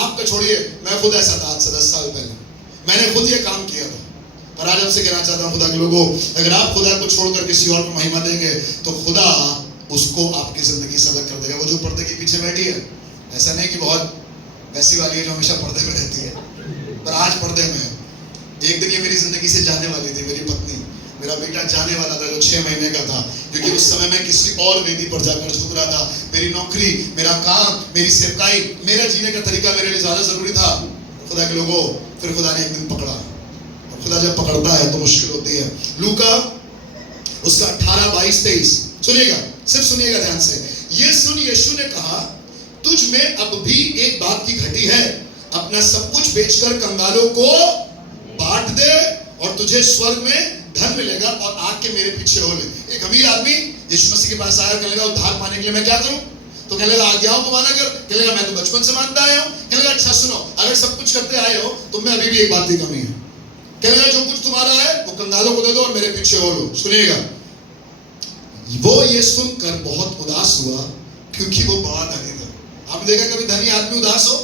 आपका छोड़िए, मैं खुद ऐसा था आज से 10 साल पहले, मैंने खुद ये काम किया था। पर आज आपसे कहना चाहता हूं खुदा के लोगों, अगर आप खुदा को छोड़कर किसी और को महिमा देंगे तो खुदा उसको आपकी जिंदगी से अलग कर देगा। वो जो पर्दे के पीछे बैठी है, ऐसा नहीं कि बहुत वैसी वाली है जो हमेशा पर्दे में रहती है, पर आज पर्दे में है। एक दिन ये मेरी जिंदगी से जाने वाली थी, मेरी पत्नी, मेरा बेटा जाने वाला था जो 6 महीने का था, क्योंकि उस समय मैं किसी और वेदी पर जाकर झुक रहा था। मेरी नौकरी, मेरा काम, मेरी सेवकाई, मेरा जीने का तरीका मेरे लिए ज्यादा जरूरी था। खुदा के लोगों, फिर खुदा ने एक दिन पकड़ा, और खुदा जब पकड़ता है तो मुश्किल होती है। लूका उसका 18, 22, 23 सुनिएगा, सिर्फ सुनिएगा ध्यान से। ये सुन यीशु ने कहा, तुझ में अब भी एक बात की घटी है, अपना सब कुछ बेचकर कंगालों को बांट दे और तुझे स्वर्ग में धन मिलेगा, और आके मेरे पीछे हो ले। एक अमीर आदमी यीशु मसीह के पास आया, कहने लगा उद्धार पाने के लिए मैं क्या करूं? तो कहने लगा आज्ञाओं को माना कर। कहने लगा मैं तो बचपन से मानता आया हूं। कहने लगा अच्छा सुनो, अगर सब कुछ करते आए हो तो मैं अभी भी एक बात की कमी है। कहने लगा जो कुछ तुम्हारा है वो कंगालों को दे दो और मेरे पीछे हो लो। सुनिएगा, वो ये सुनकर बहुत उदास हुआ क्योंकि वो बड़ा धनी था। आपने देखा कभी धनी आदमी उदास हो?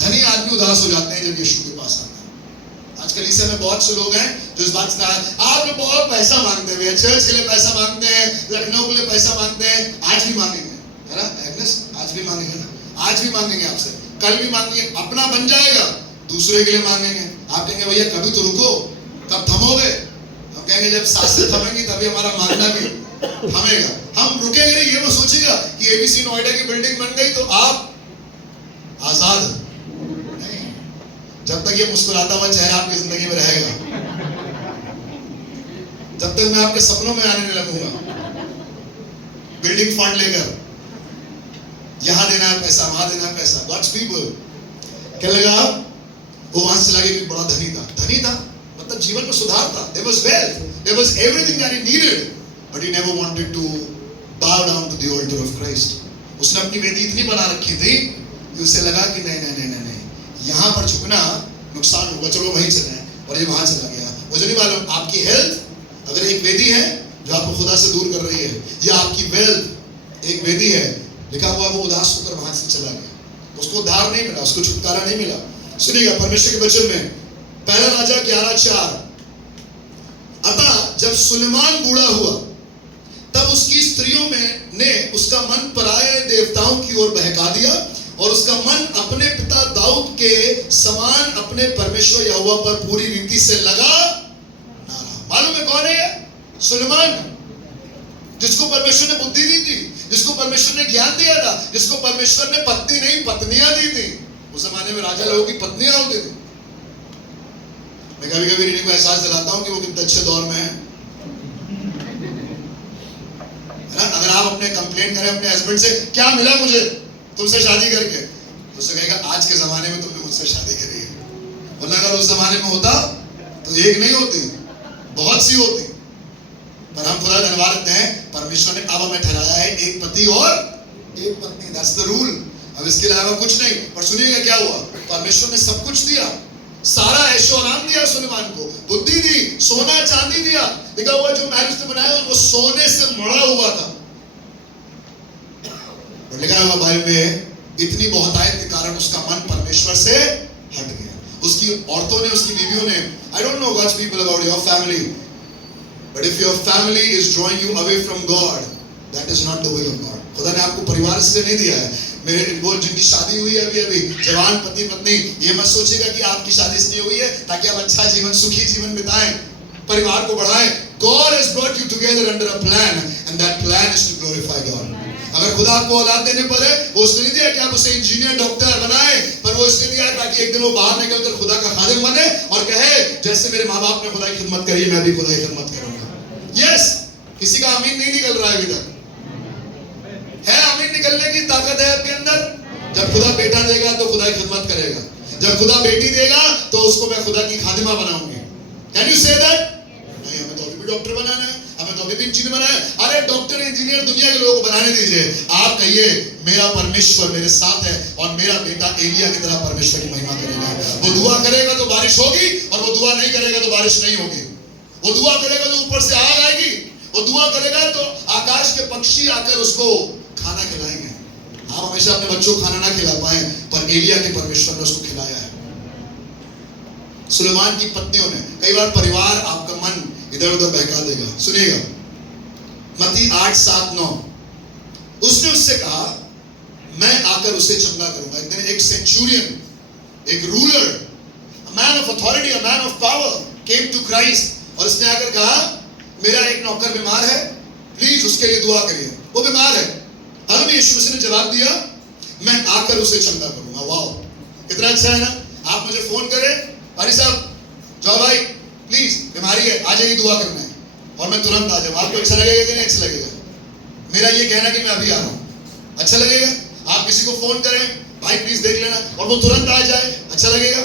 धनी आदमी उदास हो जाते हैं जब यीशु के पास आता है। आज कलीसिया में बहुत से लोग हैं जो इस बात से आप लोग बहुत पैसा मांगते हैं, चर्च के लिए पैसा मांगते हैं, लखनऊ के लिए पैसा मांगते हैं, आज भी मांगेंगे, है ना एग्नेस? आज भी मांगेंगे ना, आज भी मांगेंगे आपसे, कल भी मांगेंगे, अपना बन जाएगा, दूसरे के लिए मांगेंगे। आप कहेंगे भैया कभी तो रुको, कब थमोगे? हम कहेंगे जब सांसें थमेंगी तभी हमारा मांगना भी थमेगा। हम रुकेंगे नहीं, ये मत सोचिएगा कि एबीसी नोएडा की बिल्डिंग बन गई तो आप आजाद नहीं। जब तक ये मुस्कुराता हुआ चेहरा आपकी जिंदगी में रहेगा, जब तक मैं आपके सपनों में आने नहीं लगूंगा बिल्डिंग फंड लेकर, यहां देना है पैसा, वहां देना है पैसा। गॉड्स पीपल, क्या लगा? वो वहां से लगे कि बड़ा धनी था। धनी था मतलब जीवन में सुधार था, there was wealth, there was everything that he needed, but he never wanted to bow down to the altar of Christ. उसने अपनी वेदी इतनी बना रखी थी कि उसे लगा कि नहीं नहीं नहीं नहीं नहीं, यहाँ पर झुकना नुकसान होगा, चलो वहीं चले, और ये वहां चला गया। मुझे नहीं मालूम आपकी हेल्थ अगर एक वेदी है जो आपको खुदा से दूर कर रही है, या आपकी वेल्थ एक वेदी है, लिखा हुआ वो उदास होकर वहां से चला गया, उसको उद्धार नहीं मिला, उसको छुटकारा नहीं मिला। सुनिएगा परमेश्वर के वचन में, पहला राजा 11:4, अतः जब सुलेमान बूढ़ा हुआ तब उसकी स्त्रियों में ने उसका मन पराये देवताओं की ओर बहका दिया, और उसका मन अपने पिता दाऊद के समान अपने परमेश्वर यहोवा पर पूरी रीति से लगा ना रहा। मालूम है कौन है? सुलेमान, जिसको परमेश्वर ने बुद्धि दी थी, जिसको परमेश्वर ने ज्ञान दिया था, जिसको परमेश्वर ने पत्नी नहीं पत्नियां दी थी। उस जमाने में राजा लोगों की पत्नियां होती थी। मैं कभी कभी रीनी को एहसास दिलाता हूं कि वो कितने अच्छे दौर में है ना? अगर आप अपने कंप्लेंट करें अपने हस्बैंड से, क्या मिला मुझे तुमसे शादी करके, तो उसे कहेगा आज के जमाने में तुमने मुझसे शादी करी है, वरना अगर उस जमाने में होता तो एक नहीं होती, बहुत सी होती। पर हम खुदा धन्यवाद देते हैं, परमेश्वर ने अब हमें ठहराया है एक पति और एक पत्नी, दैट्स द रूल। अब इसके अलावा कुछ नहीं। और सुनिएगा क्या हुआ, परमेश्वर ने सब कुछ दिया, सारा ऐशो आराम दिया सुलेमान को, बुद्धि दी, सोना चांदी दिया। लिखा हुआ जो महल उसने बनाया वो सोने से मढ़ा हुआ था। और लिखा हुआ बाइबल में, इतनी बहुतायत के कारण उसका मन परमेश्वर से हट गया। उसकी औरतों ने, उसकी बीवियों ने, I don't know God's people about your family, but if your family is drawing you away from God, that is not the will of God. खुदा ने आपको परिवार इसलिए नहीं दिया है। मेरे वो जिनकी शादी हुई है अभी अभी, जवान पति पत्नी, ये मत सोचिएगा कि आपकी शादी इसलिए हुई है ताकि आप अच्छा जीवन, सुखी जीवन बिताएं, परिवार को बढ़ाएं। God has brought you together under a plan, and that plan is to glorify God. अगर खुदा आपको औलाद देने पर है, वो उसने नहीं दिया कि आप उसे इंजीनियर डॉक्टर बनाए, पर वो इसलिए दिया ताकि एक दिन वो बाहर निकलकर खुदा का खादिम बने और कहे जैसे मेरे माँ बाप ने खुदा की खिदमत करी है, मैं भी खुदा की खिदमत करूंगा। यस, किसी का आमीन नहीं निकल रहा है अभी तक। है आमीन निकलने की ताकत है आपके अंदर। जब खुदा बेटा देगा तो खुदा की खिदमत करेगा, जब खुदा बेटी देगा तो उसको मैं खुदा की खादिमा बनाऊंगी। Can you say that? नहीं, हमें तो अभी भी डॉक्टर बनाना है, हमें तो तो अभी भी इंजीनियर बनाया, अरे डॉक्टर इंजीनियर दुनिया के लोगों को बनाने दीजिए। आप कहिए मेरा परमेश्वर मेरे साथ है और मेरा बेटा एलिया की तरह परमेश्वर की महिमा करेगा। वो दुआ करेगा तो बारिश होगी और वो दुआ नहीं करेगा तो बारिश नहीं होगी। वो दुआ करेगा तो ऊपर से आग आएगी, वो दुआ करेगा तो आकाश के पक्षी आकर उसको खाना खिलाएंगे। आप हमेशा अपने बच्चों को खाना ना खिला पाए, पर एलिया के परमेश्वर ने उसको खिलाया है। सुलेमान की पत्नियों ने, कई बार परिवार आपका मन इधर उधर बहका देगा। सुनिएगा मत्ती 8:7-9, उसने उससे कहा मैं आकर उसे चंगा करूंगा। एक दिन एक सेंचुरियन, एक ruler, a man of authority, a man of power came to Christ, और उसने आकर कहा मेरा एक नौकर बीमार है, प्लीज उसके लिए दुआ करिए, वो बीमार है। हमें यीशु मसीह ने जवाब दिया मैं आकर उसे चंगा करूंगा। वाओ, कितना अच्छा है ना। आप मुझे फोन करें, भाई साहब जाओ भाई प्लीज बीमारी है, आ जाइए दुआ करना है, और मैं तुरंत आ जाऊँ। आपको अच्छा लगेगा कि नहीं अच्छा लगेगा? मेरा ये कहना कि मैं अभी आ रहा हूँ, अच्छा लगेगा? आप किसी को फोन करें भाई प्लीज देख लेना, और वो तुरंत आ जाए, अच्छा लगेगा?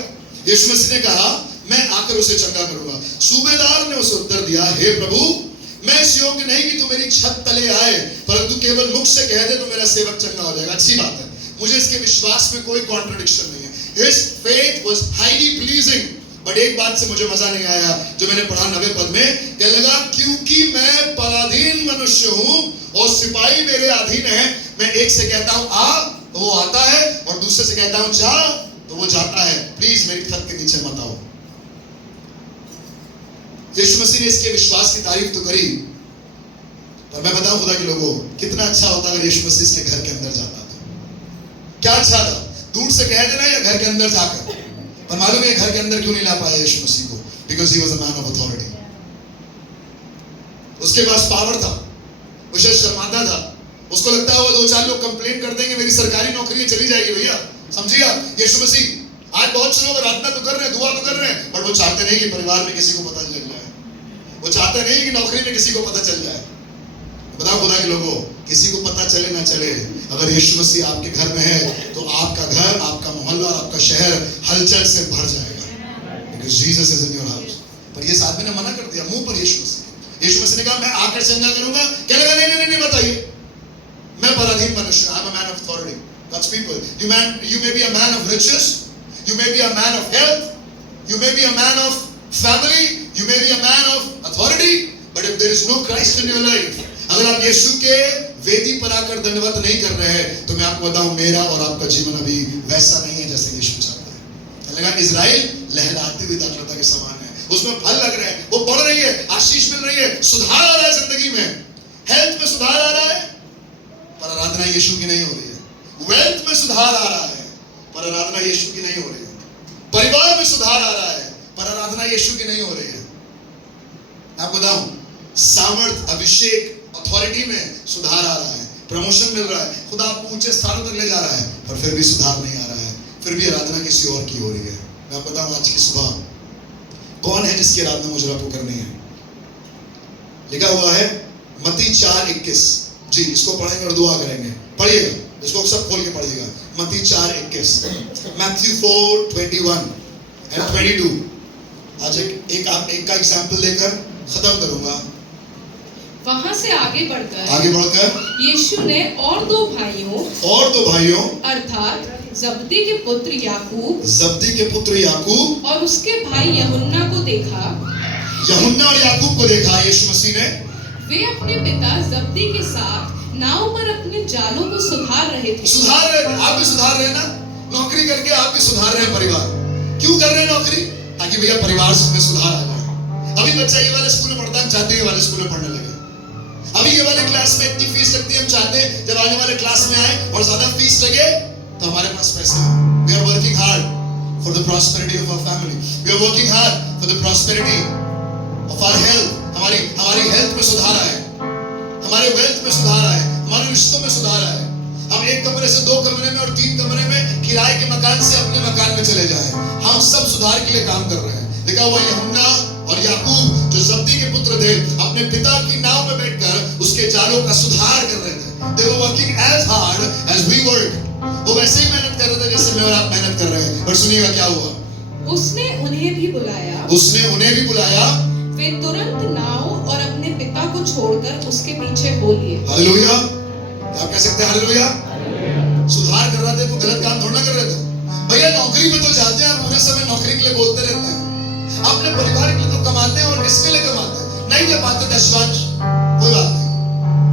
यीशु मसीह ने कहा मैं आकर उसे चंगा करूंगा। सूबेदार ने उसे उत्तर दिया हे प्रभु, मैं इस योग्य नहीं कि तू मेरी छत तले आए, परंतु केवल मुख से कह दे तो मेरा सेवक चंगा हो जाएगा। अच्छी बात है, मुझे इसके विश्वास में कोई कॉन्ट्रडिक्शन नहीं है। His faith was highly pleasing, but एक बात से मुझे मजा नहीं आया जो मैंने पढ़ा 90 पद में, कहने लगा क्योंकि मैं पराधीन मनुष्य हूं और सिपाही मेरे अधीन है, मैं एक से कहता हूं आ तो वो आता है, और दूसरे से कहता हूं जा तो वो जाता है, प्लीज मेरी छत के नीचे मत आओ। यीशु मसीह ने इसके विश्वास की तारीफ तो करी, पर मैं बताऊं खुदा के लोगों कितना अच्छा होता अगर यीशु मसीह इसके घर के अंदर जाता तो। क्या अच्छा था, दूर से कह देना या घर के अंदर जाकर। पर मालूम है घर के अंदर क्यों नहीं ला पाया यीशु मसीह को? Because he was a man of authority. उसके पास पावर था, वो शायद शर्माता था, उसको लगता है वो 2-4 लोग कंप्लेन कर देंगे मेरी सरकारी नौकरी चली जाएगी। भैया समझिए, यीशु मसीह आज बहुत से लोग प्रार्थना तो कर रहे हैं, दुआ तो कर रहे हैं, बट वो चाहते नहीं कि परिवार में किसी को पता चल जाए, वो चाहते नहीं कि नौकरी में किसी को पता चल जाए। बताओ खुदा के लोगों, किसी को पता चले ना चले, अगर यीशु मसीह आपके घर में है तो आपका घर, आपका मोहल्ला और आपका शहर हलचल से भर जाएगा, because Jesus is in your house। पर ये आदमी ने मना कर दिया मुंह पर यीशु मसीह ने कहा मैं आकर चंगा करूंगा। क्या लगा नहीं बताइए, मैं पराधीन मनुष्य, I am a man of authority. God's people, you may be a man of riches, you may be a man of health, you may be a man of family, you may be a man of authority, but if there is no Christ in your life, अगर आप यीशु के वेदी पर आकर दंडवत नहीं कर रहे हैं, तो मैं आपको बताऊं मेरा और आपका जीवन अभी वैसा नहीं है जैसे यीशु चाहता है। लगा इजराइल लहराती हुई दाखलता के समान है, उसमें फल लग रहे हैं, वो बढ़ रही है, आशीष मिल रही है, सुधार आ रहा है जिंदगी में, हेल्थ में सुधार आ रहा है, पर आराधना यीशु की नहीं हो रही है। वेल्थ में सुधार आ रहा है, पर आराधना यीशु की नहीं हो रही है। परिवार में सुधार आ रहा है, पर आराधना यीशु की नहीं हो रही है। आपको बताऊं, सामर्थ, अभिषेक, अथॉरिटी में सुधार आ रहा है, प्रमोशन मिल रहा है, खुदा आपको ऊंचे स्थानों तक ले जा रहा है, पर फिर भी सुधार नहीं आ रहा है, फिर भी आराधना किसी और की हो रही है। मैं आपको बताऊं आज की सुबह कौन है जिसकी आराधना मुझे आपको करनी है। लिखा हुआ है मत्ती 4:21, जी इसको पढ़ेंगे और दुआ करेंगे। पढ़िएगा, इसको सब खोल के पढ़िएगा। मत्ती 4:21, मैथ्यू 4:21 and 22। आज एक का एग्जाम्पल लेकर खत्म करूंगा। वहां से आगे बढ़कर यीशु ने और दो भाइयों अर्थात जब्दी के पुत्र याकूब और उसके भाई यूहन्ना को देखा। यूहन्ना और याकूब को देखा यीशु मसीह ने। वे अपने पिता जब्दी के साथ नाव पर अपने जालों को सुधार रहे थे। आप भी सुधार रहे ना, नौकरी करके आप भी सुधार रहे हैं परिवार। क्यों कर रहे हैं नौकरी? ताकि भैया परिवार में सुधार आ जाए। अभी बच्चा ये वाले स्कूल में पढ़ता है, हम चाहते हैं ये वाले स्कूल में पढ़ने लगे। अभी ये वाले क्लास में इतनी फीस लगती है, हम चाहते हैं जब आने वाले क्लास में आए और ज्यादा फीस लगे तो हमारे पास पैसे हो। We are working hard for the prosperity of our family. We are working hard for the prosperity of our health. हमारी हेल्थ में सुधार आए, हमारे वेल्थ में सुधार आए, हमारे रिश्तों में सुधार आए। हम एक कमरे से 2 कमरे में और 3 कमरे में, किराए के मकान से अपने मकान में चले जाएं। हम सब सुधार के लिए काम कर रहे हैं। लिखा हुआ यूहन्ना और याकूब जो जब्दी के पुत्र थे, अपने पिता की नाव में बैठकर उसके जालों का सुधार कर रहे थे। They were working as hard as we work. वो वैसे ही मेहनत कर रहे थे जैसे मैं और आप मेहनत कर रहे हैं। और सुनिएगा क्या हुआ। उसने उन्हें भी बुलाया वे तुरंत नाव और अपने पिता को छोड़कर उसके पीछे हो लिए। हालेलुया। क्या कह सकते हैं हालेलुया? सुधार कर रहे थे तो गलत काम थोड़ा कर रहे थे। भैया नौकरी पे तो जाते हैं, पूरे समय नौकरी के लिए बोलते रहते हैं, अपने परिवार के लिए तो कमाते हैं, और किसके लिए कमाते हैं? नहीं दे पाते दशवांश, कोई बात नहीं,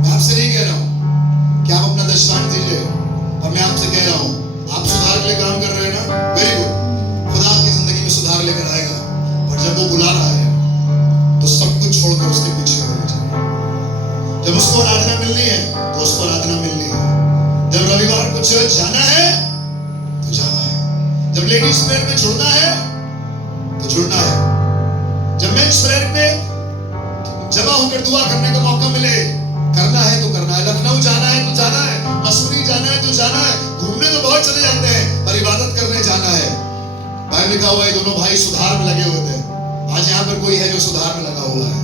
मैं आपसे नहीं कह रहा हूं कि आप अपना दशवांश दीजिए, और मैं आपसे कह रहा हूं आप सुधार के लिए काम कर रहे हैं ना, वेरी गुड, खुदा आपकी जिंदगी में सुधार लेकर आएगा। और जब वो बुला रहा है तो सब कुछ छोड़कर उसके पीछे होना चाहिए। जब उसको आराधना मिलनी है तो उसको आराधना मिलनी है। जब रविवार को चर्च जाना है तो जाना है। जब लेडीज प्रेयर में जुड़ना है तो जुड़ना है। जब मेंस प्रेयर में जमा होकर दुआ करने का मौका मिले, करना है तो करना है। लखनऊ जाना है तो जाना है, मसूरी जाना है तो जाना है, घूमने तो बहुत चले जाते हैं, पर इबादत करने जाना है। बाइबल लिखा हुआ है दोनों भाई सुधार में लगे हुए थे। आज यहाँ पर कोई है जो सुधार में लगा हुआ है।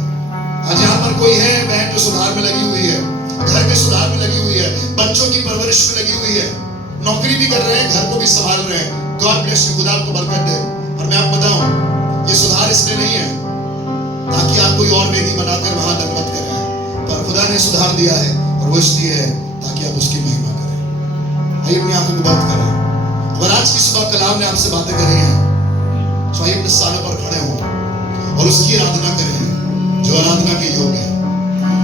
आज यहाँ पर कोई है बहन जो सुधार में लगी हुई है, घर के सुधार में लगी हुई है, बच्चों की परवरिश में लगी हुई है, नौकरी भी कर रहे हैं, घर को भी संभाल रहे हैं। गॉड ब्लेस यू, खुदा आपको बरकत दे। और मैं आपको बताऊं, ये सुधार इसलिए नहीं है ताकि आप कोई और वेदी बनाकर वहां दंडवत करें, पर खुदा ने सुधार दिया है और वो इसलिए है ताकि आप उसकी महिमा करें। आइए अपनी आंखों को बंद करें। अगर आज की सुबह कलाम ने आपसे बातें करी हैं तो आइए अपने स्थानों पर खड़े हों और उसकी आराधना करें।